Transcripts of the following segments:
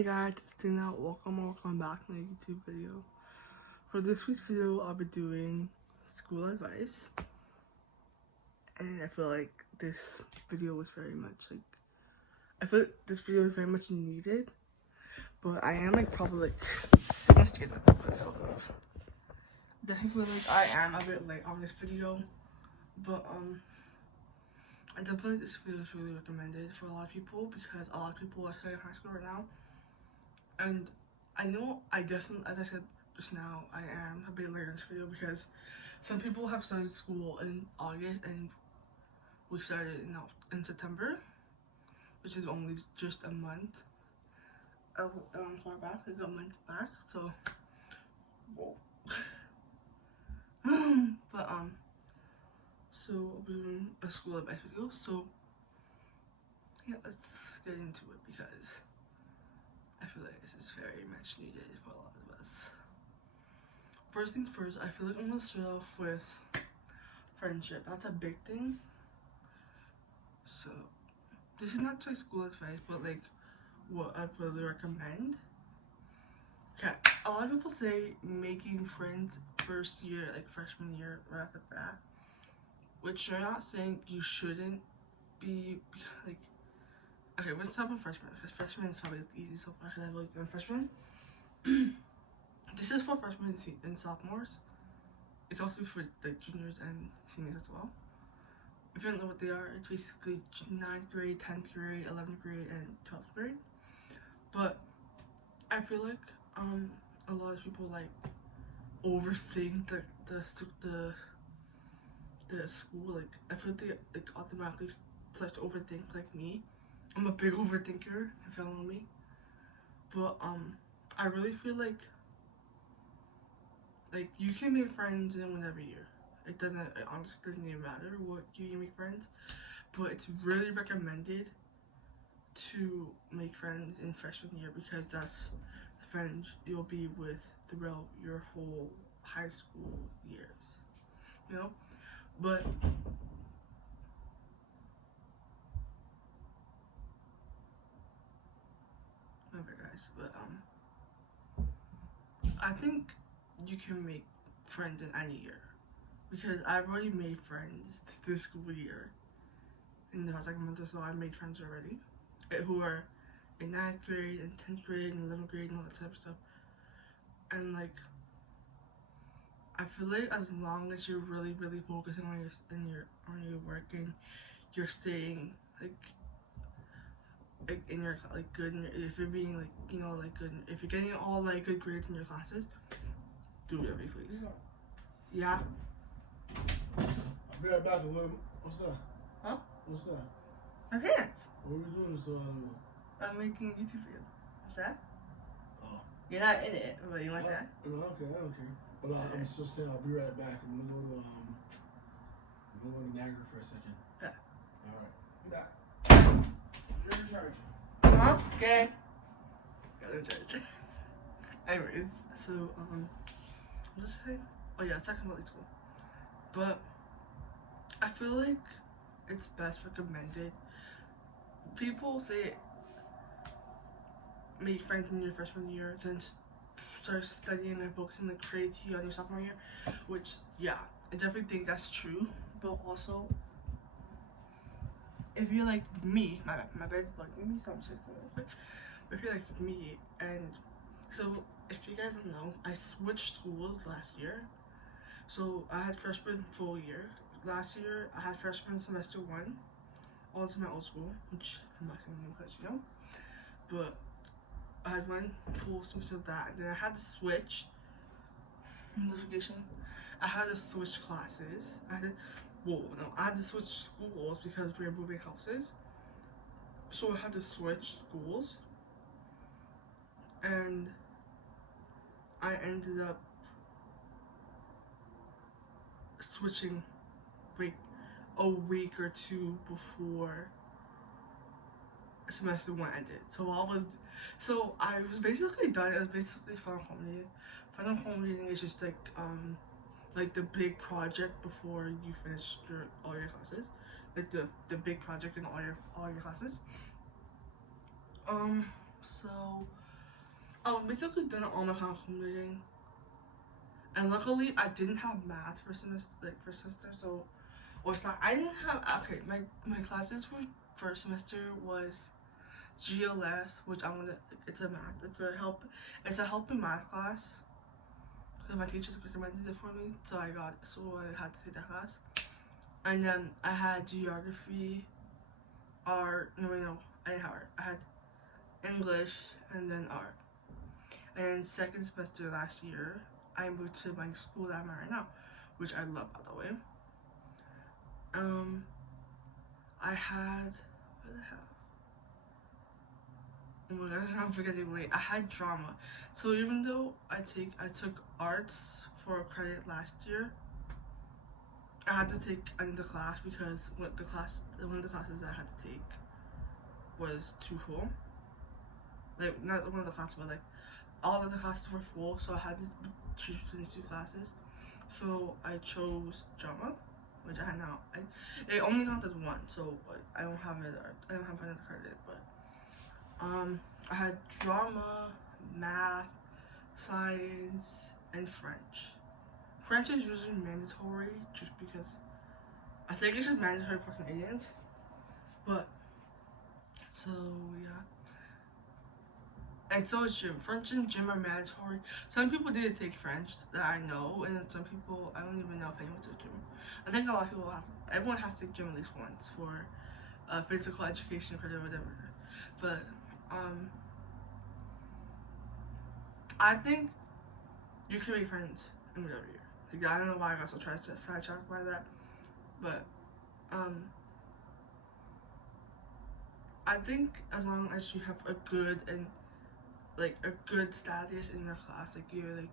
Hey guys, it's Tina. Welcome back to my YouTube video. For this week's video, I'll be doing school advice, and I feel like this video was very much needed. But I am probably definitely feel like I am a bit late on this video, but I definitely feel like this video is really recommended for a lot of people because a lot of people are studying high school right now. And I know as I said just now, I am a bit late in this video because some people have started school in August and we started in September, which is only just a month far back, like a month back, so whoa. But so I'll be doing a school advice video, so yeah, let's get into it because I feel like this is very much needed for a lot of us. First things first, I feel like I'm gonna start off with friendship. That's a big thing. So this is not just school advice, but like what I'd really recommend. Okay, a lot of people say making friends first year, like freshman year, right off the bat, which they're not saying you shouldn't be like. Okay, let's talk about freshmen because freshman is probably the easiest so far because I've really done freshmen. This is for freshmen and sophomores. It can also be for like juniors and seniors as well. If you don't know what they are, it's basically 9th grade, 10th grade, 11th grade, and 12th grade. But I feel like a lot of people like overthink the school. Like I feel like they like automatically start to overthink like me. I'm a big overthinker, if you know me. But I really feel like you can make friends in whatever year. It honestly doesn't even matter what year you make friends, but it's really recommended to make friends in freshman year because that's the friends you'll be with throughout your whole high school years, you know? But remember guys, but I think you can make friends in any year because I've already made friends this school year. In the past month or so, I've made friends already who are in 9th grade and 10th grade and 11th grade and all that type of stuff. And like, I feel like as long as you're really focusing on your work and you're staying like in your good, if you're being good, if you're getting all good grades in your classes, do whatever you please. Yeah. I'll be right back. What's that? Huh? What's that? My pants. What are we doing? I'm making a YouTube video. What's that? Oh. You're not in it, but you want that? No, okay, I don't care. But I'm just saying I'll be right back. I'm gonna go to Niagara for a second. Yeah. All right. Be back. You're in charge. Huh? Okay. Got in charge. Anyways, so what's I saying? Oh yeah, talking about school. But I feel like it's best recommended. People say make friends in your freshman year, then start studying and focusing like crazy on your sophomore year, which yeah, I definitely think that's true. But also, if you're like me, my bad, like maybe some shit, but if you're like me, and so if you guys don't know, I switched schools last year. So I had freshman full year. Last year I had freshman semester 1, all to my old school, which I'm not saying name because you know. But I had one full semester of that, and then I had to switch notification. I had to switch classes. I had to switch schools because we were moving houses. So I had to switch schools, and I ended up switching like a week or two before semester 1 ended. So I was basically done. It was basically final culminating. Final culminating is just like the big project before you finish all your classes, like the big project in all your classes. So Basically done all my home reading. And luckily, I didn't have math for semester, so or it's not. I didn't have okay. My classes for first semester was GLS, which I'm gonna. It's a math. It's a helping math class because my teachers recommended it for me, so I had to take that class. And then I had geography, art. No, wait, no, I didn't have art. I had English and then art. And then second semester last year, I moved to my school that I'm at right now, which I love, by the way. Um, I had what the hell? Oh my gosh, I'm forgetting. Wait, I had drama. So even though I took arts for credit last year, I had to take another class because one of the classes I had to take was too full. Like not one of the classes, but like all of the classes were full, so I had to choose between these two classes. So I chose drama, which I had now. It only counts as one, so I don't have it. I don't have another credit, but I had drama, math, science, and French. French is usually mandatory just because I think it's just mandatory for Canadians. But so yeah. And so is gym. French and gym are mandatory. Some people did take French that I know, and some people I don't even know if anyone took gym. I think a lot of people everyone has to take gym at least once for physical education credit or whatever. But I think you can make friends in whatever year. Like, I don't know why I got so sidetracked by that, but I think as long as you have a good and like a good status in your class, like you're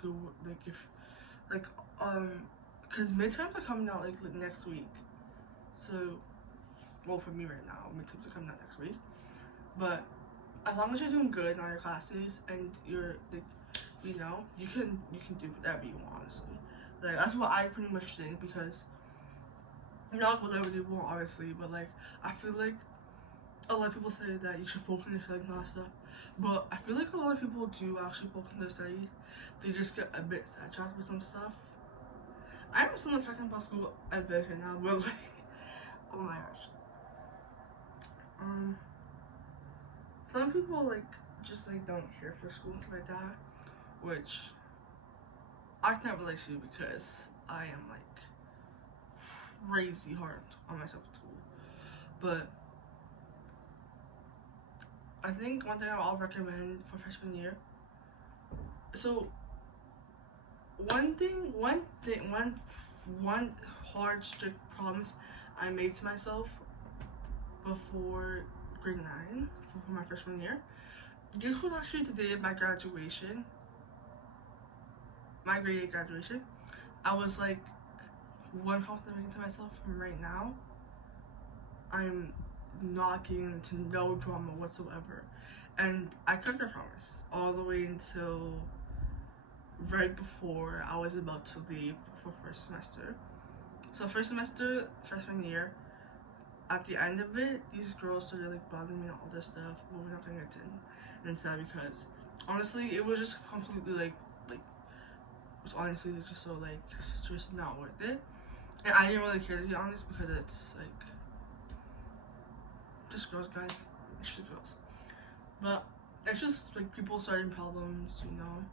good, like if like because midterms are coming out like next week, so well for me right now midterms are coming out next week, but as long as you're doing good in all your classes and you're like you know you can do whatever you want, honestly. Like that's what I pretty much think because not whatever you want obviously, but like I feel like a lot of people say that you should focus on your studies and all that stuff, but I feel like a lot of people do actually focus on their studies. They just get a bit sidetracked with some stuff. I'm still not talking about school advice right now, but like, oh my gosh. Some people like just like don't care for school and stuff like that, which I can't relate to because I am like crazy hard on myself at school. But I think one thing I'll recommend for freshman year. So one hard strict promise I made to myself before grade 9 for my freshman year. This was actually the day of my graduation, my grade 8 graduation. I was like, one promise I'm making to myself from right now, I'm not getting into no drama whatsoever. And I kept that promise all the way until right before I was about to leave for first semester. So first semester, freshman year, at the end of it, these girls started like bothering me and all this stuff, but we're not gonna get into that because honestly, it was just completely like it was honestly just so like just not worth it. And I didn't really care to be honest because it's like just girls, guys. It's just girls. But it's just like people starting problems, you know.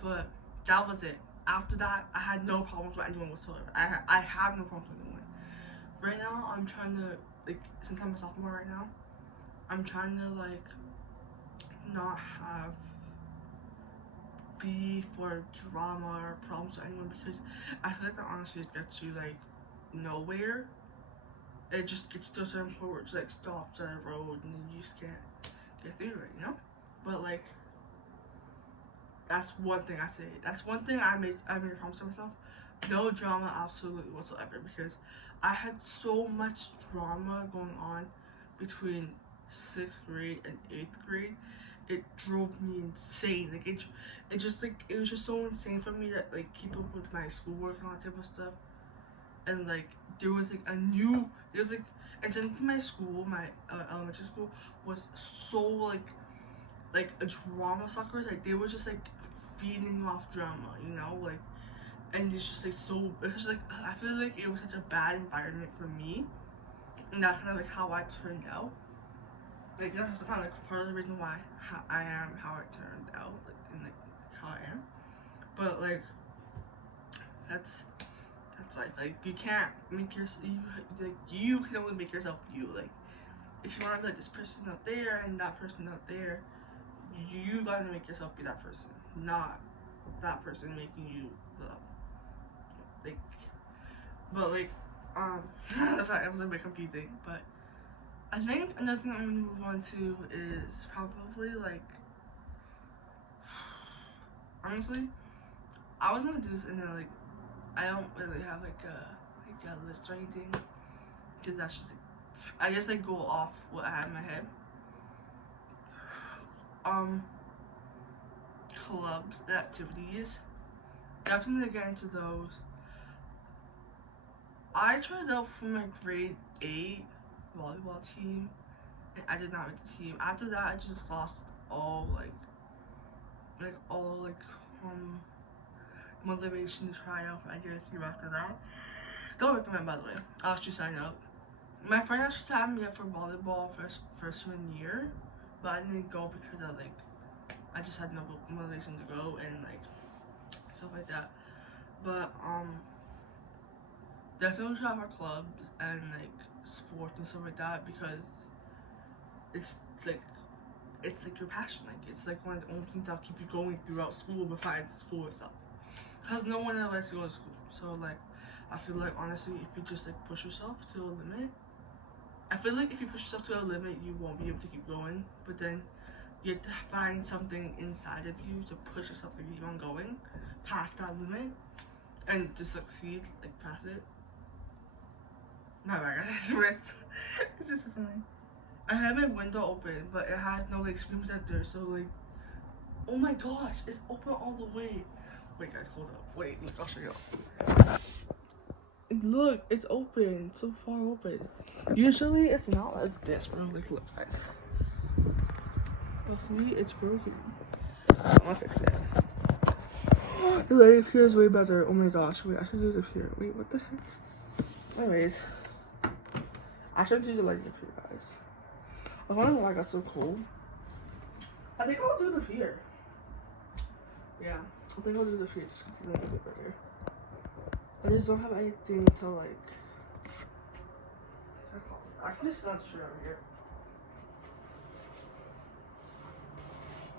But that was it. After that, I had no problems with anyone whatsoever. I have no problems with anyone. Right now, I'm trying to like since I'm a sophomore right now, I'm trying to like not have beef or drama or problems with anyone because I feel like that honestly just gets you like nowhere. It just gets to a certain point where it's like stops at a road and you just can't get through it, you know? But like that's one thing I say. That's one thing I made a promise to myself. No drama absolutely whatsoever because I had so much drama going on between 6th grade and 8th grade. It drove me insane. Like it just like it was just so insane for me to like keep up with my schoolwork and all that type of stuff. And like there was like and since my school, my elementary school was so like like a drama suckers, like they were just like feeding off drama, you know, like, and it's just like so, it's just like, I feel like it was such a bad environment for me, and that's kind of like how I turned out. Like that's kind of like part of the reason why I am how I turned out, like, and like how I am. But like that's life. Like you can't make you can only make yourself you. Like if you want to be like this person out there and that person out there, you gotta make yourself be that person, not that person making you like. But like the fact it was a bit confusing. But I think another thing I'm gonna move on to is probably like, honestly, I was gonna do this and then like I don't really have like a list or anything, because that's just like, I just like go off what I have in my head. Clubs and activities, definitely get into those. I tried out for my grade 8 volleyball team and I did not make the team. After that I just lost all all motivation to try out for IGSU after that. Don't recommend, by the way. I'll actually sign up. My friend actually signed me up for volleyball freshman year, but I didn't go because I just had no motivation to go and like stuff like that. But definitely try for clubs and like sports and stuff like that, because it's like your passion. Like it's like one of the only things that'll keep you going throughout school besides school itself. Because no one ever likes to go to school. So like I feel like honestly, if you just like push yourself to a limit, I feel like if you push yourself to a limit, you won't be able to keep going. But then you have to find something inside of you to push yourself to keep on going past that limit and to succeed, like past it. My bad, guys. It's just something. I have my window open, but it has no like screen protector, so like, oh my gosh, it's open all the way. Wait, guys, hold up. Wait, look, I'll show you. Look, it's open, so far open. Usually, it's not like this, bro. Like, look, guys. Oh, see, it's broken. I'm gonna fix it. The light up here is way better. Oh my gosh, wait, I should do it up here. Wait, what the heck? Anyways, I should do the light up here, guys. I wonder why I got so cold. I think I'll do it up here. Yeah, I think I'll do it up here just because it's a little bit better. I just don't have anything to like. I can just not shit over here.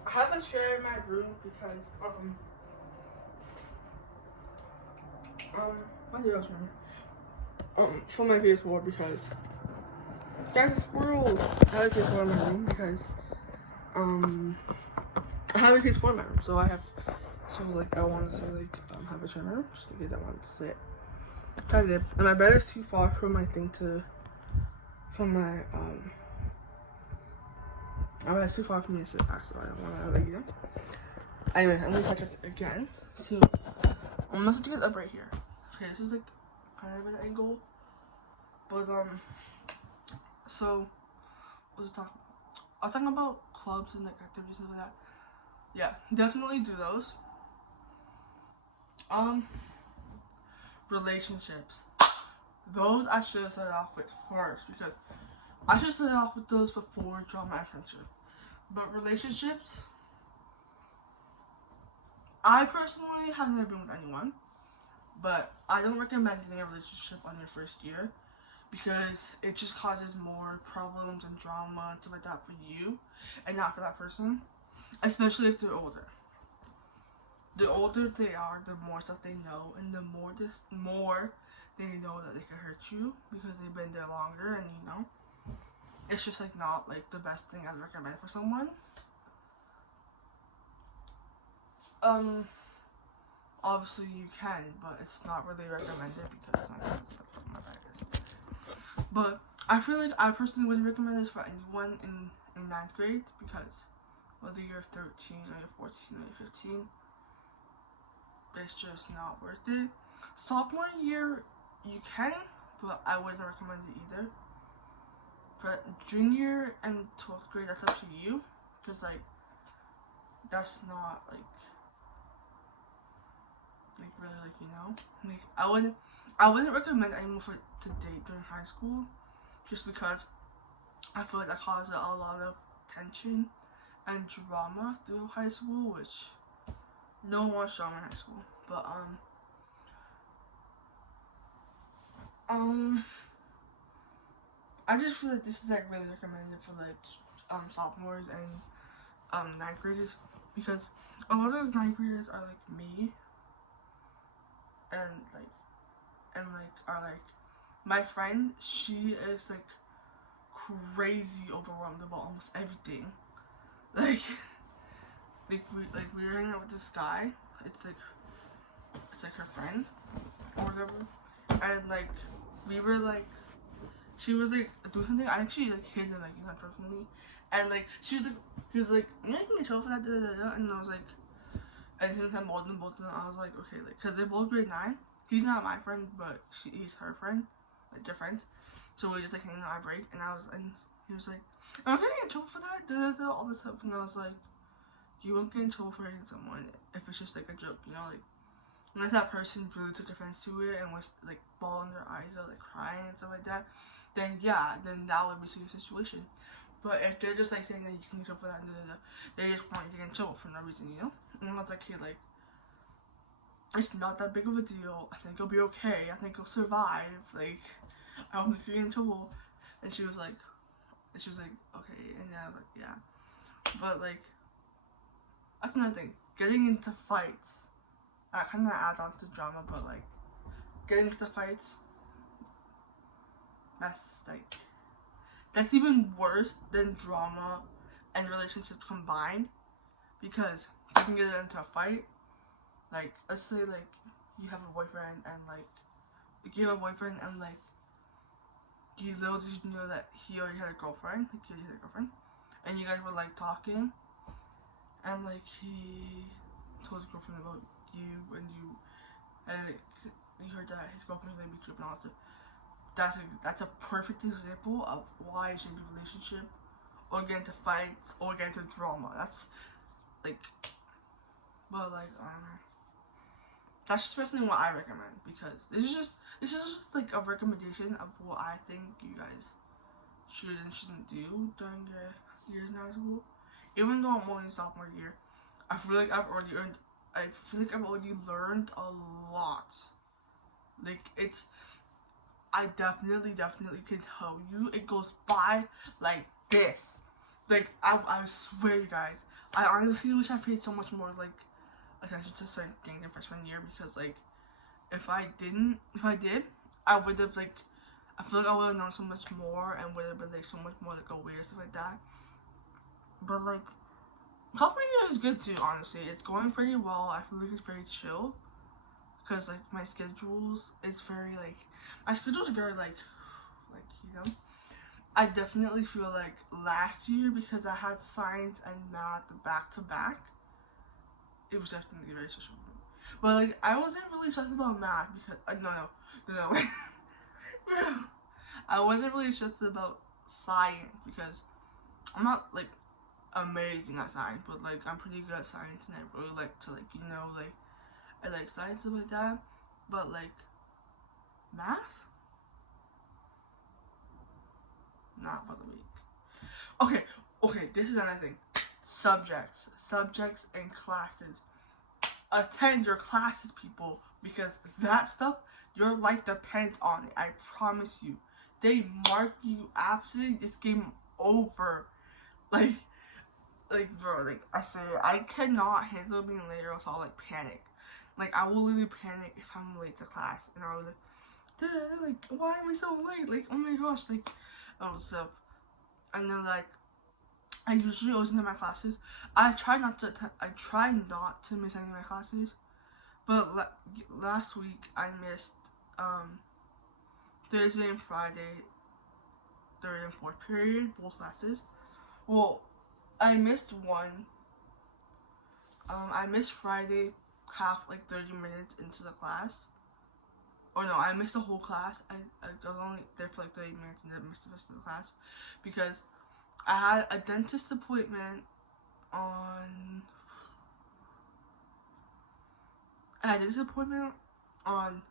I have a chair in my room because what do you else remember? For my PS4 because there's a squirrel. I have a PS4 in my room because I have a PS4 in my room, so I have I wanted to have a chair in my room just in case I wanted to sit. Kind of, and my bed is too far from my thing from my it's too far for me to sit back, so I don't want to, like, you know. Anyway, I'm gonna touch it again. So, I'm gonna get up right here. Okay, this is like kind of an angle. But, so, what was I talking about? I was talking about clubs and like activities and stuff like that. Yeah, definitely do those. Relationships. Those I should have started off with first, because I should start off with those before drama and friendship. But relationships, I personally have never been with anyone, but I don't recommend getting a relationship on your first year because it just causes more problems and drama and stuff like that for you and not for that person, especially if they're older. The older they are, the more stuff they know, and the more they know that they can hurt you because they've been there longer, and you know, it's just like not like the best thing I'd recommend for someone. Obviously you can, but it's not really recommended because it's not gonna my bag. But I feel like I personally wouldn't recommend this for anyone in 9th grade, because whether you're 13 or you're 14 or you're 15, it's just not worth it. Sophomore year you can, but I wouldn't recommend it either. But junior and 12th grade, that's up to you, because like that's not like really like, you know, like I wouldn't recommend anyone to date during high school, just because I feel like that causes a lot of tension and drama through high school, which no one wants drama in high school. But I just feel like this is like really recommended for like sophomores and ninth graders, because a lot of ninth graders are like me, and are like my friend. She is like crazy overwhelmed about almost everything. Like we were hanging out with this guy. It's like her friend or whatever, and like we were like, she was like doing something. I think she like hit him like, you know, personally, and like he was like, you know, you can get trouble for that, and I was like, and since I'm older than both of them, I was like, okay, like, cause they're both grade 9. He's not my friend, but he's her friend, like they're friends. So we just like hanging out at break, and he was like, I'm gonna get in trouble for that, all this stuff, and I was like, you won't get in trouble for hitting someone if it's just like a joke, you know, like, unless that person really took offense to it and was like bawling their eyes out, like crying and stuff like that, then yeah, then that would be a serious situation. But if they're just like saying that you can get in trouble for that, they just want you to get in trouble for no reason, you know? And I was like, hey, like, it's not that big of a deal. I think you'll be okay. I think you'll survive. Like, I don't think you're in trouble. And she was like, okay. And then I was like, yeah. But like, that's another thing. Getting into fights, that kind of adds on to drama. But like, getting into fights, that's even worse than drama and relationships combined, because you can get into a fight. Like, let's say like you have a boyfriend and like you have a boyfriend and like you little did you know that he already had a girlfriend, and you guys were like talking, and like he told his girlfriend about you, and you heard that his girlfriend was gonna beat you up and all that stuff. That's a perfect example of why it should be a relationship, or get into fights, or get into drama. That's like, but like, that's just personally what I recommend, because this is just like a recommendation of what I think you guys should and shouldn't do during your years in high school. Even though I'm only in sophomore year, I feel like I've already learned a lot. Like, I definitely can tell you, it goes by like this. Like, I swear, you guys, I honestly wish I paid so much more like attention to certain things in freshman year, because like if I did, I would have like, I feel like I would have known so much more and would have been like so much more like aware, stuff like that. But like, sophomore year is good too, honestly. It's going pretty well. I feel like it's very chill, because like my schedules, it's very like, my schedule's very like you know, I definitely feel like last year, because I had science and math back to back, it was definitely very stressful. But like, I wasn't really stressed about math because no. I wasn't really stressed about science, because I'm not like amazing at science, but like I'm pretty good at science, and I really like to like, you know, like I like science, stuff like that. But like math, not for the week. Okay, this is another thing. Subjects and classes. Attend your classes, people, because that stuff, your life depends on it. I promise you. They mark you absent, this game over. Like bro, like I say, I cannot handle being late, or else I'll like panic. Like, I will literally panic if I'm late to class, and I'll like, why am I so late? Like, oh my gosh, like all stuff. And then like, I usually always in my classes. I try not to miss any of my classes. But last week I missed Thursday and Friday, third and fourth period, both classes. Well, I missed one. I missed Friday half, like 30 minutes into the class. Or no, I missed the whole class. I was only there for like 30 minutes and then missed the rest of the class, because I had a dentist appointment on I had this appointment on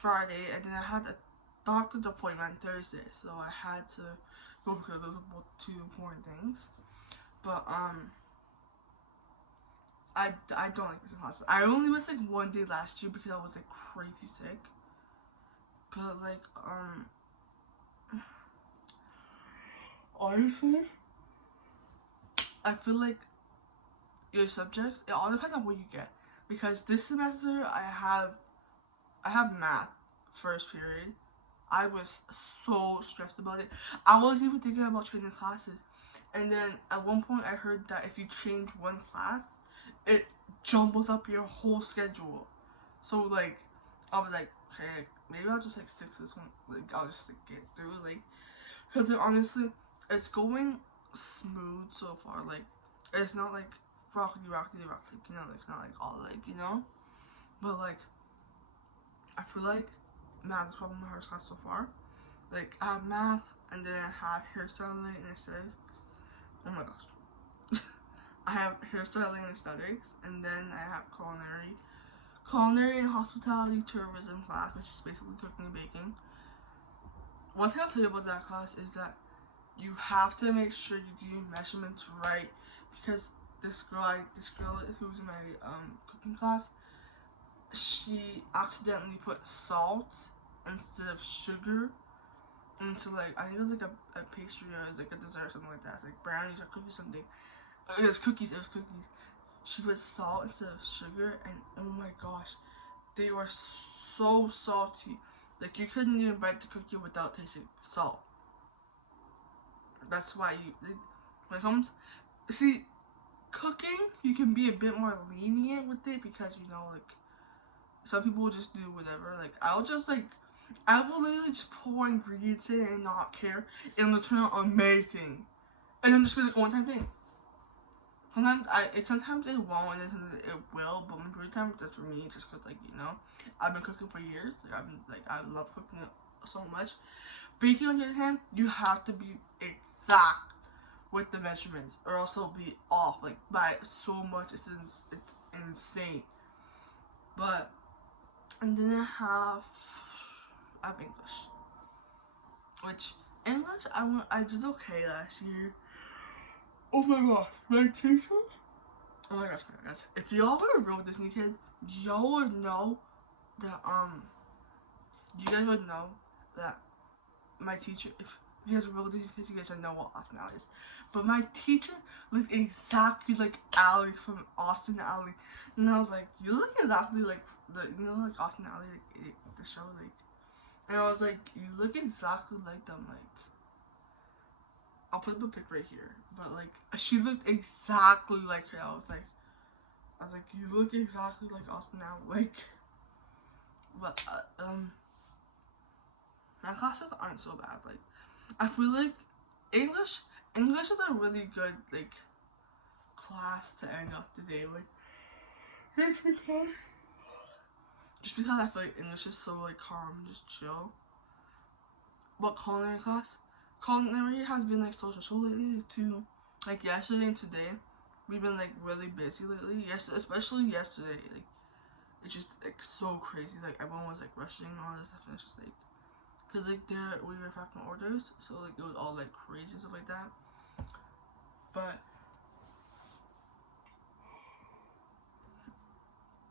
Friday, and then I had a doctor's appointment on Thursday, so I had to go because those were both two important things. But I don't like missing classes. I only missed like one day last year because I was like crazy sick. But like honestly, I feel like your subjects, it all depends on what you get. Because this semester I have math first period. I was so stressed about it. I wasn't even thinking about changing classes. And then at one point I heard that if you change one class, it jumbles up your whole schedule. So like, I was like, okay, maybe I'll just like stick to this one. Like, I'll just like, get through it. Like, because honestly, it's going smooth so far. Like, it's not like rockety, like, you know, like, it's not like all like, you know. But like, I feel like math is probably my hardest class so far. Like, I have math, and then I have hairstyling and aesthetics. Oh my gosh. I have hairstyling and aesthetics, and then I have culinary and hospitality tourism class, which is basically cooking and baking. One thing I'll tell you about that class is that you have to make sure you do your measurements right, because this girl who's in my cooking class, she accidentally put salt instead of sugar into, like, I think it was like a pastry or it was like a dessert or something like that. It's like brownies or cookies, something. It was cookies. She put salt instead of sugar, and oh my gosh, they were so salty. Like, you couldn't even bite the cookie without tasting salt. That's why when it comes, see, cooking, you can be a bit more lenient with it because, you know, like, some people will just do whatever. Like, I will literally just pour ingredients in and not care, and it'll turn out amazing. And then just be like a one-time thing. Sometimes it won't, and sometimes it will, but majority of the time that's for me, just because, like, you know, I've been cooking for years. Like, I love cooking so much. Baking, on the other hand, you have to be exact with the measurements, or else it'll be off, like, by so much. It's insane. But, and then I have English, which English I did okay last year. Oh my gosh, my teacher. Oh my gosh. If y'all were real Disney kids, y'all would know that you guys would know that my teacher, if you guys are real Disney kids, you guys would know what Austin Alley is. But my teacher looked exactly like Alex from Austin Alley, and I was like, you look exactly like like Austin Alley, like the show, like. And I was like, you look exactly like them, like. I'll put the pic right here, but like, she looked exactly like her. I was like, you look exactly like Austin now, like. But my classes aren't so bad. Like, I feel like English is a really good like class to end off the day with. Just because I feel like English is so like calm and just chill. But culinary has been like so lately too. Like yesterday and today, we've been like really busy lately. Especially yesterday. Like, it's just like so crazy. Like, everyone was like rushing and all this stuff, and it's just like, cause like we were packing orders, so like it was all like crazy and stuff like that. But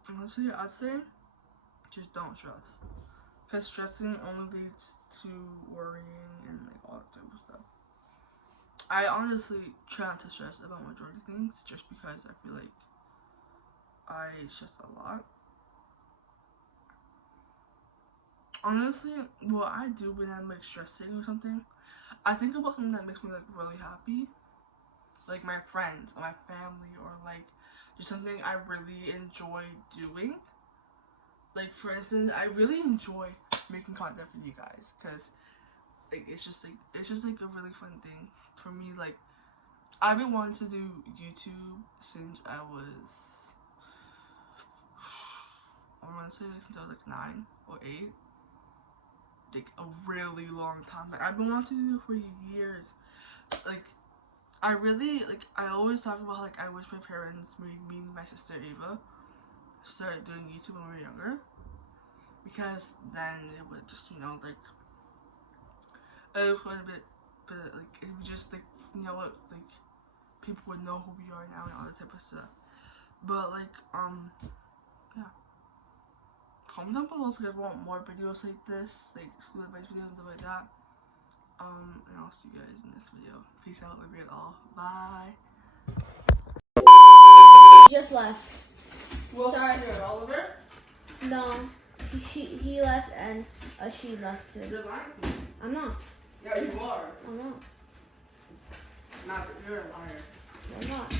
honestly, I'd say just don't stress, cause stressing only leads to worrying and like all that type of stuff. I honestly try not to stress about majority of things, just because I feel like I stress a lot. Honestly, what I do when I'm like stressing or something, I think about something that makes me like really happy, like my friends or my family, or like just something I really enjoy doing. Like, for instance, I really enjoy making content for you guys, because like it's just like a really fun thing for me. Like, I've been wanting to do YouTube since I want to say like since I was like 9 or 8. Like, a really long time. Like, I've been wanting to do it for years. Like, I always talk about like I wish my parents made me and my sister Ava, started doing YouTube when we were younger, because then it would just, you know, like, it was quite a bit, but like, it would just, like, you know what, like, people would know who we are now and all that type of stuff. But like, yeah. Comment down below if you guys want more videos like this, like school advice videos and stuff like that. And I'll see you guys in the next video. Peace out, love you all. Bye. Just left. Well, sorry, Oliver. No, he left and she left too. You're lying to me. I'm not. Yeah, you are. I'm not. Not that you're a liar. I'm not.